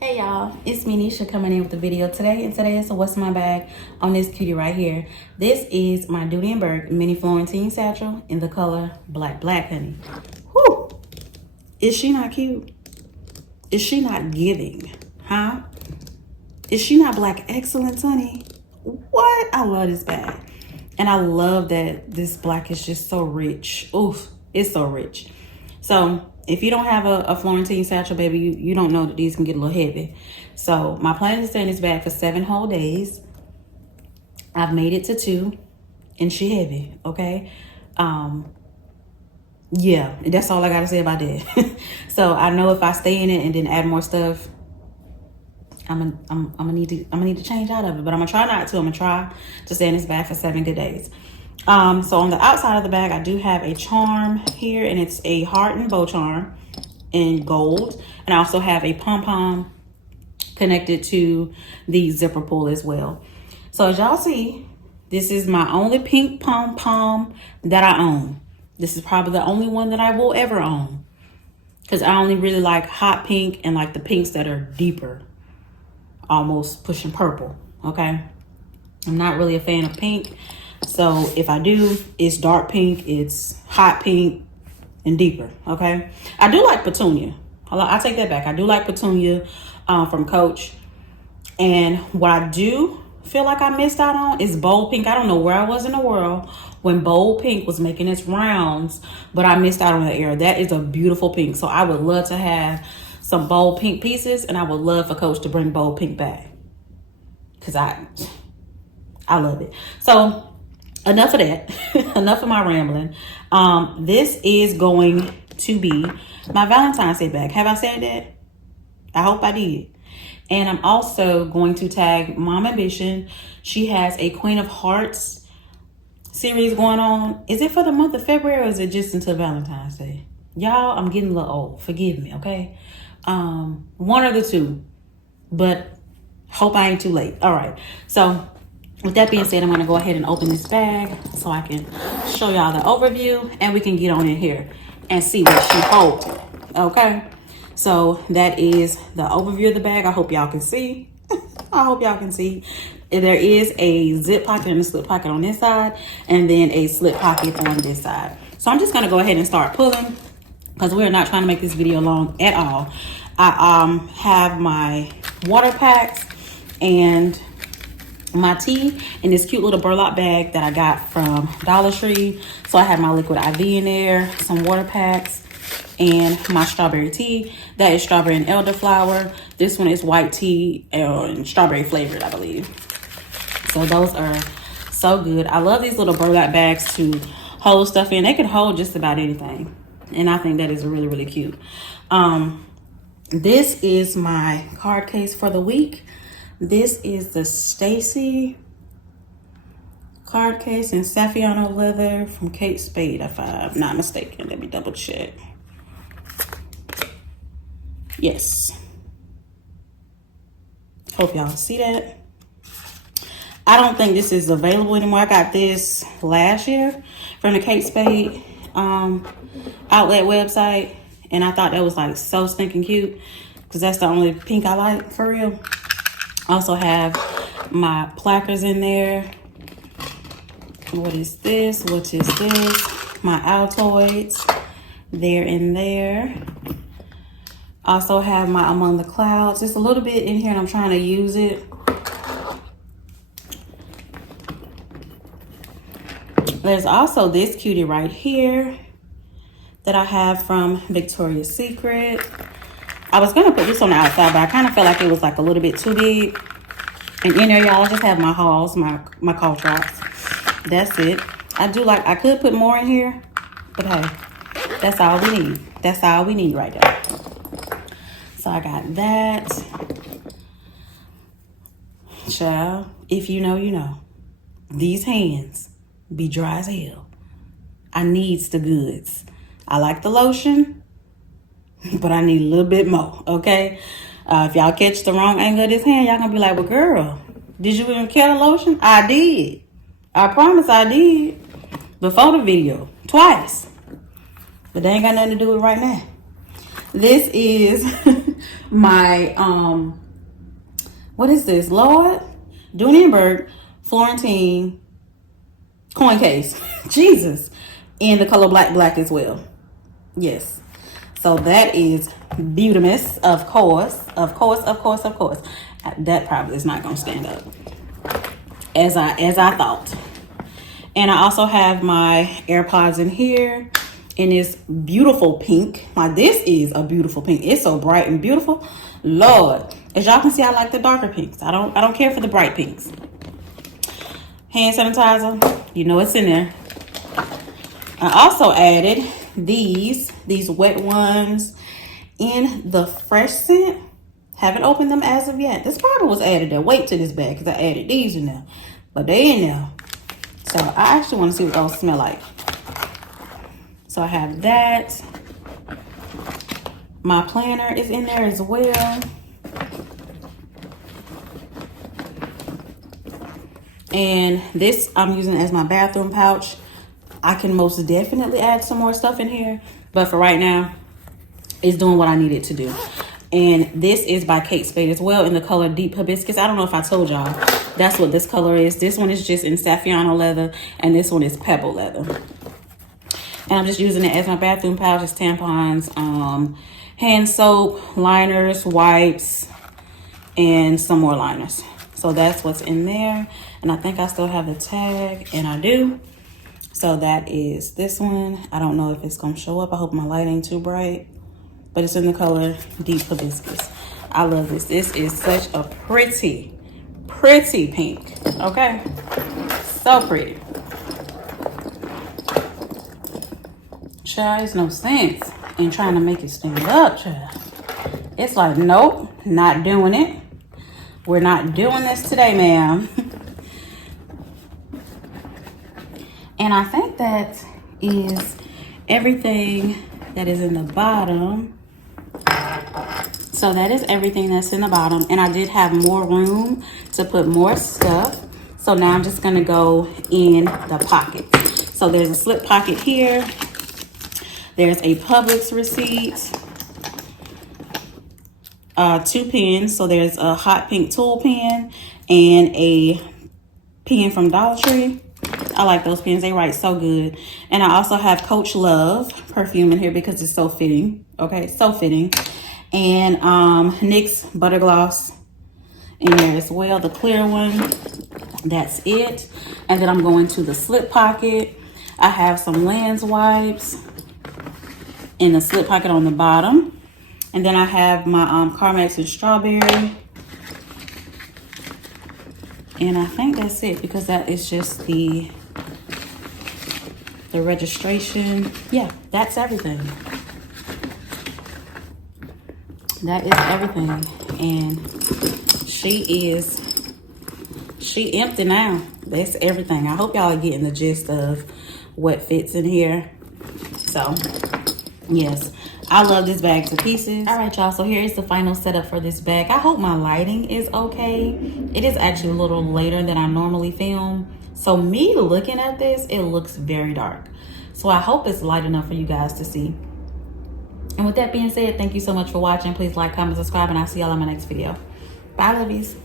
Hey y'all, it's me Nisha coming in with the video today, and today is a what's in my bag on this cutie right here. This is my Dooney Bourke mini Florentine Satchel in the color black honey. Whew! Is she not cute? Is she not giving? Huh? Is she not black excellence, honey? What? I love this bag. And I love that this black is just so rich. Oof, it's so rich. So if you don't have a Florentine satchel, baby, you don't know that these can get a little heavy. So my plan is to stay in this bag for 7 whole days. I've made it to 2, and she heavy, okay? Yeah, that's all I gotta say about that. So I know if I stay in it and then add more stuff, I'm gonna need to change out of it, but I'm gonna try not to. I'm gonna try to stay in this bag for 7 good days. So on the outside of the bag, I do have a charm here, and it's a heart and bow charm in gold. And I also have a pom-pom connected to the zipper pull as well. So as y'all see, this is my only pink pom-pom that I own. This is probably the only one that I will ever own, because I only really like hot pink and like the pinks that are deeper, almost pushing purple, okay? I'm not really a fan of pink. So if I do, it's dark pink, it's hot pink, and deeper, okay? I do like petunia. I take that back. I do like petunia from Coach. And what I do feel like I missed out on is bold pink. I don't know where I was in the world when bold pink was making its rounds, but I missed out on that era. That is a beautiful pink. So I would love to have some bold pink pieces, and I would love for Coach to bring bold pink back, because I love it. So enough of that. Enough of my rambling. This is going to be my Valentine's Day bag. Have I said that? I hope I did. And I'm also going to tag Mom Ambition. She has a Queen of Hearts series going on. Is it for the month of February, or is it just until Valentine's Day? Y'all, I'm getting a little old. Forgive me, okay? One of the two. But hope I ain't too late. All right. So with that being said, I'm going to go ahead and open this bag so I can show y'all the overview, and we can get on in here and see what she holds. Okay, so that is the overview of the bag. I hope y'all can see. I hope y'all can see. There is a zip pocket and a slip pocket on this side, and then a slip pocket on this side. So I'm just going to go ahead and start pulling, because we're not trying to make this video long at all. I have my water packs and my tea in this cute little burlap bag that I got from Dollar Tree. So I have my liquid IV in there, some water packs, and my strawberry tea. That is strawberry and elderflower. This one is white tea and strawberry flavored, I believe. So those are so good. I love these little burlap bags to hold stuff in. They can hold just about anything, and I think that is really, really cute. This is my card case for the week. This is the Stacy card case in Saffiano leather from Kate Spade, if I'm not mistaken. Let me double check. Yes. Hope y'all see that. I don't think this is available anymore. I got this last year from the Kate Spade outlet website, and I thought that was like so stinking cute, because that's the only pink I like, for real. Also have my placards in there. What is this? What is this? My Altoids. They're in there. Also have my Among the Clouds. Just a little bit in here, and I'm trying to use it. There's also this cutie right here that I have from Victoria's Secret. I was going to put this on the outside, but I kind of felt like it was like a little bit too big. And in there, y'all, I just have my hauls, my cough drops. That's it. I could put more in here, but hey, that's all we need. That's all we need right there. So I got that. Child, if you know, you know. These hands be dry as hell. I needs the goods. I like the lotion, but I need a little bit more, okay? If y'all catch the wrong angle of this hand, y'all gonna be like, well, girl, did you even care the lotion? I did. I promise I did. Before the video, twice. But they ain't got nothing to do with right now. This is my, what is this? Lord? Dooney Bourke Florentine coin case. Jesus. In the color black as well. Yes. So that is beautimous, of course. That probably is not going to stand up as I thought. And I also have my AirPods in here in this beautiful pink. Like, this is a beautiful pink. It's so bright and beautiful. Lord, as y'all can see, I like the darker pinks. I don't care for the bright pinks. Hand sanitizer, you know it's in there. I also added these wet ones in the fresh scent. Haven't opened them as of yet. This probably was added there. Wait to this bag because I added these in there. But they in there. So I actually want to see what those smell like. So I have that. My planner is in there as well. And this I'm using as my bathroom pouch. I can most definitely add some more stuff in here, but for right now, it's doing what I need it to do. And this is by Kate Spade as well in the color Deep Hibiscus. I don't know if I told y'all, that's what this color is. This one is just in Saffiano leather, and this one is Pebble leather. And I'm just using it as my bathroom pouch. It's tampons, hand soap, liners, wipes, and some more liners. So that's what's in there. And I think I still have the tag, and I do. So that is this one. I don't know if it's gonna show up. I hope my light ain't too bright, but it's in the color Deep Hibiscus. I love this. This is such a pretty pink, okay? So pretty. Child, it's no sense in trying to make it stand up, child. It's like, nope, not doing it. We're not doing this today, ma'am. And I think that is everything that is in the bottom. So that is everything that's in the bottom. And I did have more room to put more stuff. So now I'm just going to go in the pocket. So there's a slip pocket here. There's a Publix receipt. 2 pens. So there's a hot pink tool pen and a pen from Dollar Tree. I like those pens. They write so good. And I also have Coach Love perfume in here because it's so fitting. Okay, so fitting. And NYX Butter Gloss in there as well, the clear one. That's it. And then I'm going to the slip pocket. I have some lens wipes in the slip pocket on the bottom. And then I have my Carmex and Strawberry. And I think that's it because that is just the registration. Yeah, that's everything. That is everything. And she empty now. That's everything. I hope y'all are getting the gist of what fits in here. So, yes. I love this bag to pieces. All right, y'all. So here is the final setup for this bag. I hope my lighting is okay. It is actually a little later than I normally film. So me looking at this, it looks very dark. So I hope it's light enough for you guys to see. And with that being said, thank you so much for watching. Please like, comment, subscribe, and I'll see y'all in my next video. Bye, lovies.